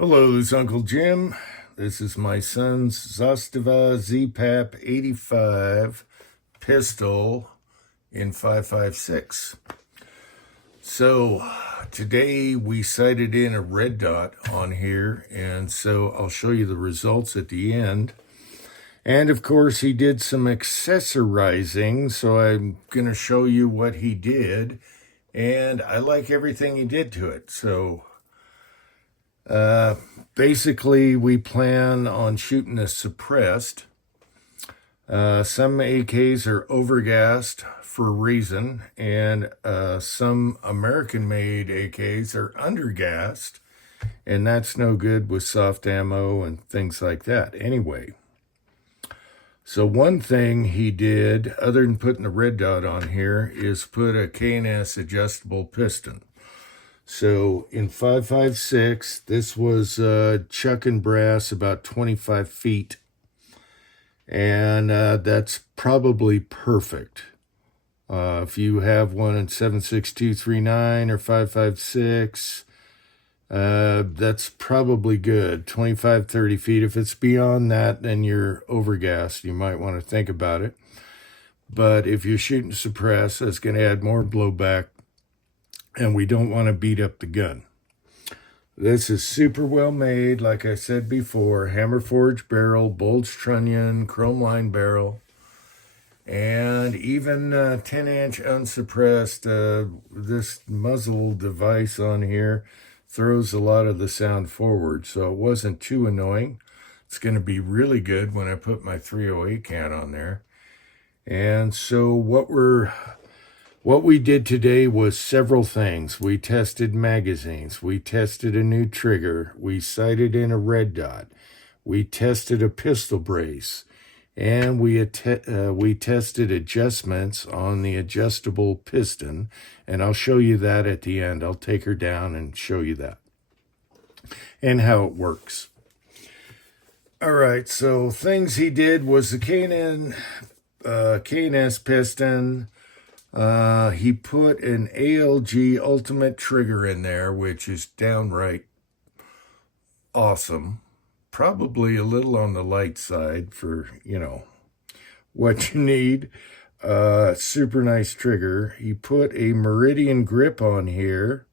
Hello, this is Uncle Jim. This is my son's Zastava Z Pap 85 pistol in 5.56. So today we sighted in a red dot on here, and so I'll show you the results at the end. And of course he did some accessorizing, so I'm going to show you what he did, and I like everything he did to it. So basically, we plan on shooting this suppressed. Some AKs are overgassed for a reason, and some American-made AKs are undergassed, and that's no good with soft ammo and things like that. Anyway, so one thing he did, other than putting the red dot on here, is put a K&S adjustable piston. So in 5.56, this was chuck and brass about 25 feet. And that's probably perfect. If you have one in 7.6239 or 5.56, that's probably good. 25, 30 feet. If it's beyond that, then you're overgassed. You might want to think about it. But if you're shooting suppress, that's going to add more blowback, and we don't want to beat up the gun. This is super well made, like I said before. Hammer forged barrel, bulged trunnion, chrome line barrel, and even 10-inch unsuppressed. This muzzle device on here throws a lot of the sound forward, so it wasn't too annoying. It's going to be really good when I put my 308 can on there. And so what we did today was several things. We tested magazines. We tested a new trigger. We sighted in a red dot. We tested a pistol brace. And we tested adjustments on the adjustable piston. And I'll show you that at the end. I'll take her down and show you that and how it works. All right, so things he did was the K&S piston. He put an ALG Ultimate trigger in there, which is downright awesome. Probably a little on the light side for, what you need. Super nice trigger. He put a Meridian grip on here,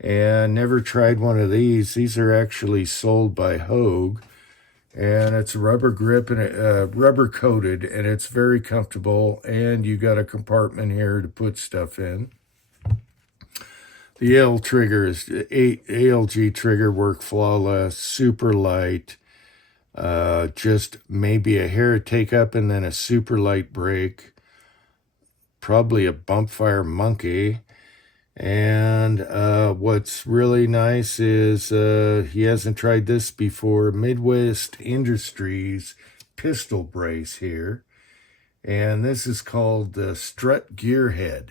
and never tried one of these. These are actually sold by Hogue. And it's a rubber grip and rubber coated, and it's very comfortable. And you got a compartment here to put stuff in. The ALG trigger work flawless, super light. Just maybe a hair take up and then a super light break. Probably a bump fire monkey. And what's really nice is he hasn't tried this before. Midwest Industries pistol brace here. And this is called the Strut Gearhead.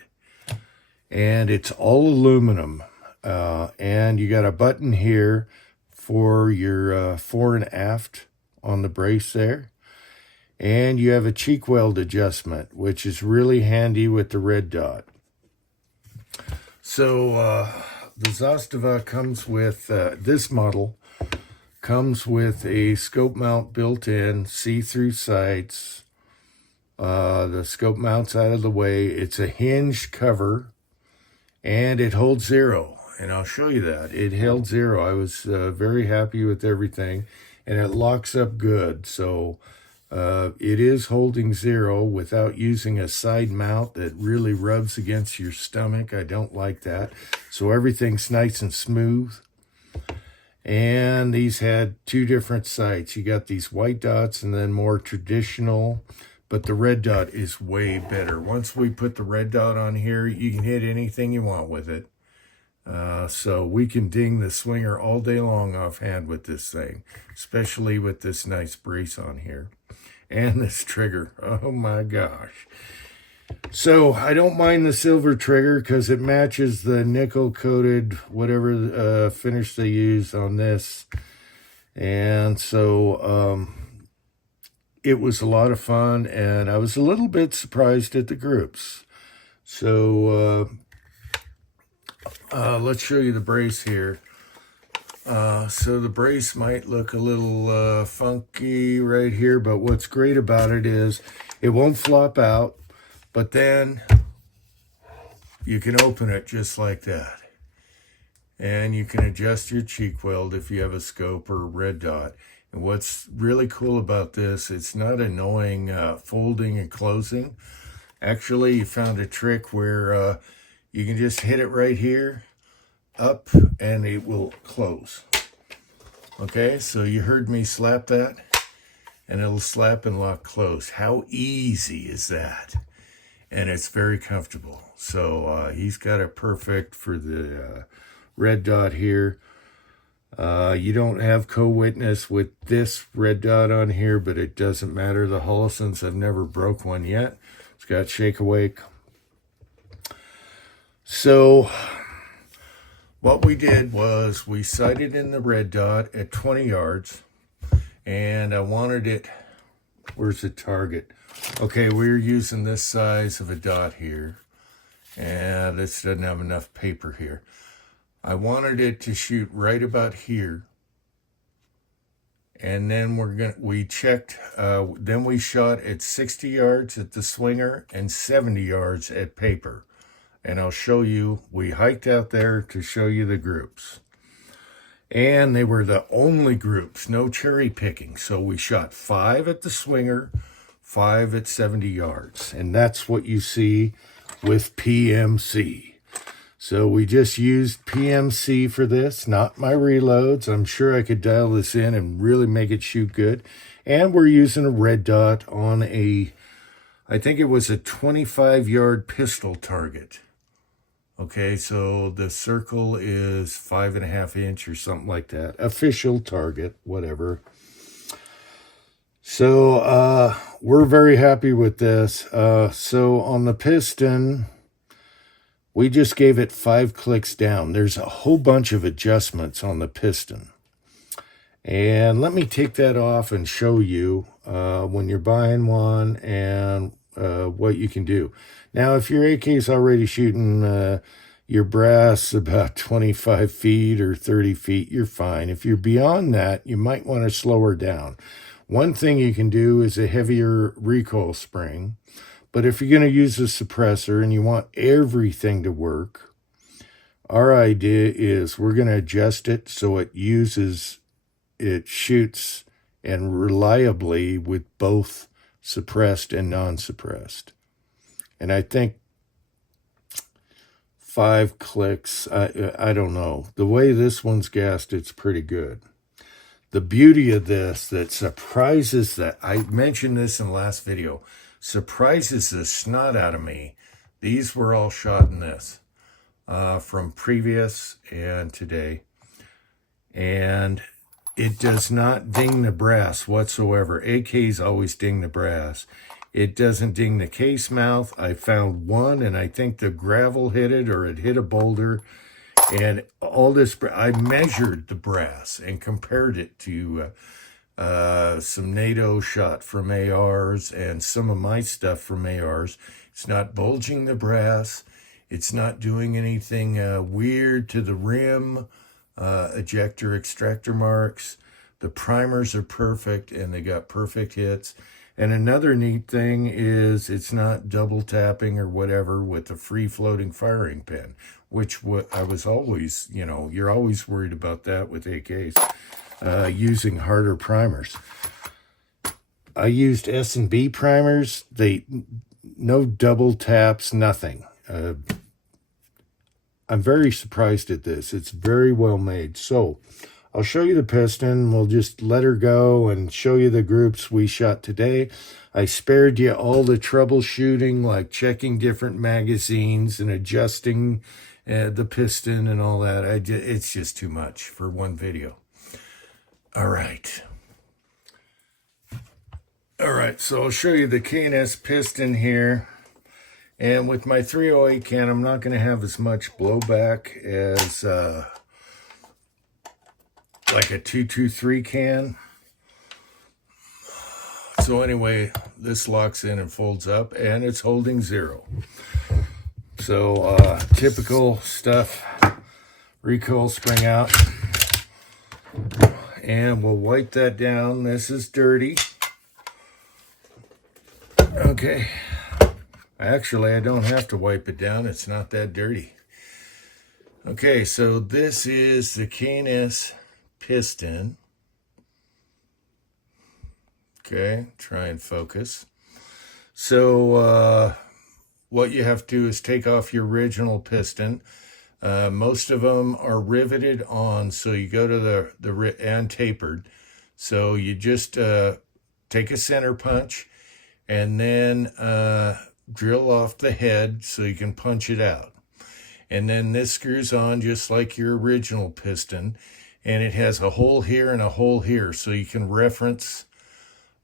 And it's all aluminum. And you got a button here for your fore and aft on the brace there. And you have a cheek weld adjustment, which is really handy with the red dot. So the Zastava comes with, this model comes with a scope mount built in, see-through sights. The scope mount's out of the way. It's a hinged cover, and it holds 0. And I'll show you that. It held 0. I was very happy with everything, and it locks up good. So it is holding 0 without using a side mount that really rubs against your stomach. I don't like that. So everything's nice and smooth. And these had 2 different sights. You got these white dots and then more traditional, but the red dot is way better. Once we put the red dot on here, you can hit anything you want with it. So we can ding the swinger all day long offhand with this thing, especially with this nice brace on here. And this trigger, oh my gosh. So I don't mind the silver trigger because it matches the nickel coated whatever finish they use on this. And so it was a lot of fun, and I was a little bit surprised at the groups. So let's show you the brace here. So the brace might look a little funky right here, but what's great about it is it won't flop out, but then you can open it just like that. And you can adjust your cheek weld if you have a scope or a red dot. And what's really cool about this, it's not annoying folding and closing. Actually, you found a trick where you can just hit it right here, up, and it will close. Okay, so you heard me slap that, and it'll slap and lock closed. How easy is that? And it's very comfortable. So he's got it perfect for the red dot here. You don't have co-witness with this red dot on here, but it doesn't matter. The Hollisons have never broke one yet. It's got shake awake. So what we did was we sighted in the red dot at 20 yards, and I wanted it, where's the target? Okay, we're using this size of a dot here, and this doesn't have enough paper here. I wanted it to shoot right about here, and then we checked, then we shot at 60 yards at the swinger and 70 yards at paper. And I'll show you, we hiked out there to show you the groups. And they were the only groups, no cherry picking. So we shot 5 at the swinger, 5 at 70 yards. And that's what you see with PMC. So we just used PMC for this, not my reloads. I'm sure I could dial this in and really make it shoot good. And we're using a red dot on a, I think it was a 25-yard pistol target. Okay, so the circle is 5.5 inch or something like that. Official target, whatever. So we're very happy with this. So on the piston, we just gave it 5 clicks down. There's a whole bunch of adjustments on the piston. And let me take that off and show you when you're buying one and what you can do. Now, if your AK's already shooting your brass about 25 feet or 30 feet, you're fine. If you're beyond that, you might want to slow her down. One thing you can do is a heavier recoil spring. But if you're going to use a suppressor and you want everything to work, our idea is we're going to adjust it so it shoots and reliably with both suppressed and non-suppressed. And I think 5 clicks, I don't know. The way this one's gassed, it's pretty good. The beauty of this that surprises that, I mentioned this in the last video, surprises the snot out of me. These were all shot in this from previous and today. And it does not ding the brass whatsoever. AKs always ding the brass. It doesn't ding the case mouth. I found one, and I think the gravel hit it, or it hit a boulder. And all this, I measured the brass and compared it to some NATO shot from ARs and some of my stuff from ARs. It's not bulging the brass. It's not doing anything weird to the rim, ejector, extractor marks. The primers are perfect, and they got perfect hits. And another neat thing is it's not double tapping or whatever with the free floating firing pin, which I was always, you're always worried about that with AKs, using harder primers. I used S&B primers. No double taps, nothing. I'm very surprised at this. It's very well made. So I'll show you the piston. We'll just let her go and show you the groups we shot today. I spared you all the troubleshooting, like checking different magazines and adjusting the piston and all that. It's just too much for one video. All right, so I'll show you the K&S piston here. And with my 308 can, I'm not going to have as much blowback as like a 223 can. So anyway, this locks in and folds up, and it's holding 0. So typical stuff, recoil spring out. And we'll wipe that down. This is dirty. Okay. Actually, I don't have to wipe it down. It's not that dirty. Okay, so this is the K&S piston. Okay, try and focus. So what you have to do is take off your original piston. Most of them are riveted on, so you go to and tapered. So you just take a center punch and then drill off the head so you can punch it out. And then this screws on just like your original piston, and it has a hole here and a hole here, so you can reference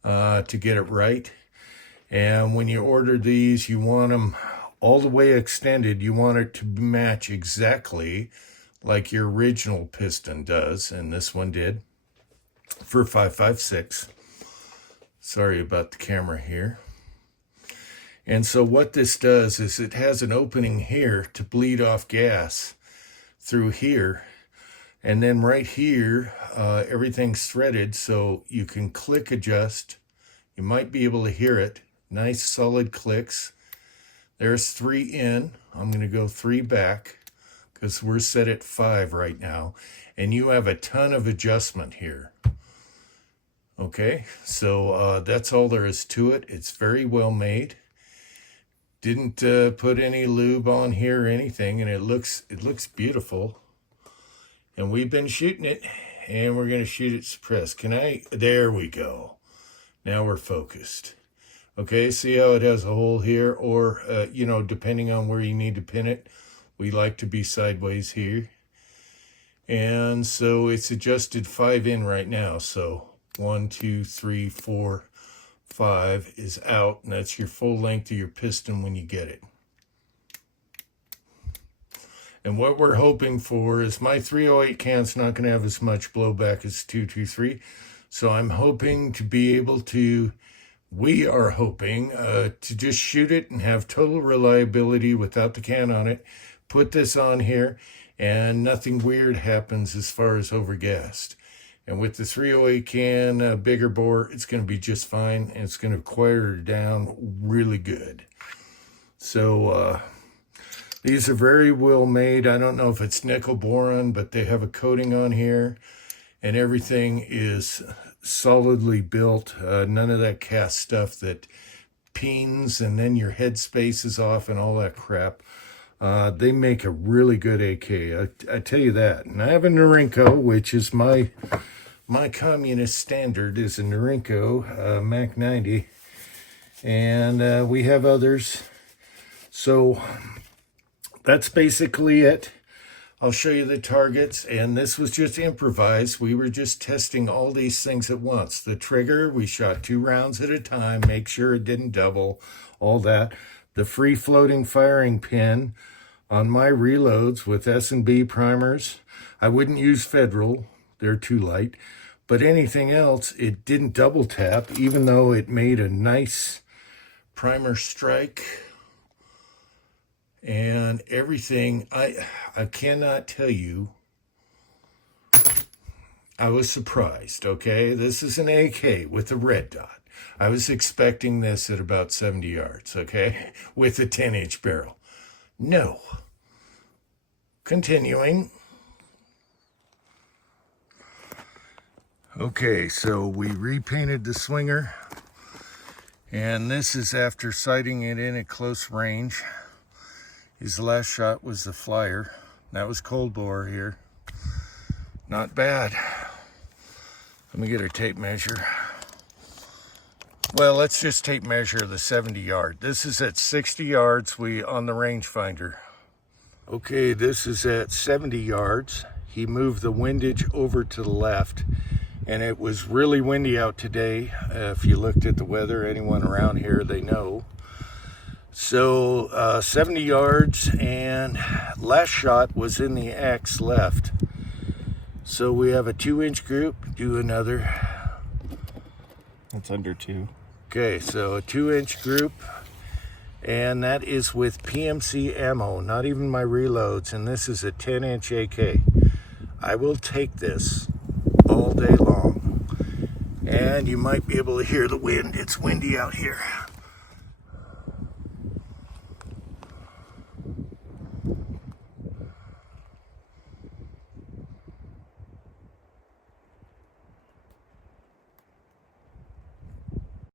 to get it right. And when you order these, you want them all the way extended. You want it to match exactly like your original piston does, and this one did for 5.56. Sorry about the camera here. And so what this does is it has an opening here to bleed off gas through here. And then right here, everything's threaded, so you can click adjust. You might be able to hear it. Nice solid clicks. There's 3 in. I'm going to go 3 back because we're set at 5 right now. And you have a ton of adjustment here. Okay, so that's all there is to it. It's very well made. Didn't put any lube on here or anything, and it looks beautiful. And we've been shooting it, and we're going to shoot it suppressed. There we go. Now we're focused. Okay, see how it has a hole here, or, depending on where you need to pin it, we like to be sideways here. And so it's adjusted 5 in right now. So 1, 2, 3, 4, 5 is out, and that's your full length of your piston when you get it. And what we're hoping for is my 308 can's not going to have as much blowback as 223. So I'm hoping to be able to, we are hoping to just shoot it and have total reliability without the can on it. Put this on here, and nothing weird happens as far as overgassed. And with the 308 can, bigger bore, it's going to be just fine, and it's going to quiet it down really good. So these are very well made. I don't know if it's nickel boron, but they have a coating on here, and everything is solidly built. None of that cast stuff that peens and then your headspace is off and all that crap. They make a really good AK. I tell you that. And I have a Norinco, which is my communist standard is a Norinco Mac 90. And we have others. So that's basically it. I'll show you the targets, and this was just improvised. We were just testing all these things at once. The trigger, we shot 2 rounds at a time, make sure it didn't double, all that. The free floating firing pin on my reloads with S&B primers. I wouldn't use Federal, they're too light. But anything else, it didn't double tap, even though it made a nice primer strike. and everything. I cannot tell you. I was surprised, okay? This is an AK with a red dot. I was expecting this at about 70 yards, okay? With a 10-inch barrel. No. Continuing. Okay, so we repainted the swinger. And this is after sighting it in at close range. His last shot was the flyer. That was cold bore here. Not bad. Let me get a tape measure. Well, let's just tape measure the 70 yard. This is at 60 yards on the rangefinder. Okay, this is at 70 yards. He moved the windage over to the left, and it was really windy out today. If you looked at the weather, anyone around here, they know. So 70 yards, and last shot was in the X left. So we have a 2-inch group. Do another. That's under 2. Okay, so a 2-inch group, and that is with PMC ammo, not even my reloads, and this is a 10-inch AK. I will take this all day long, and you might be able to hear the wind. It's windy out here.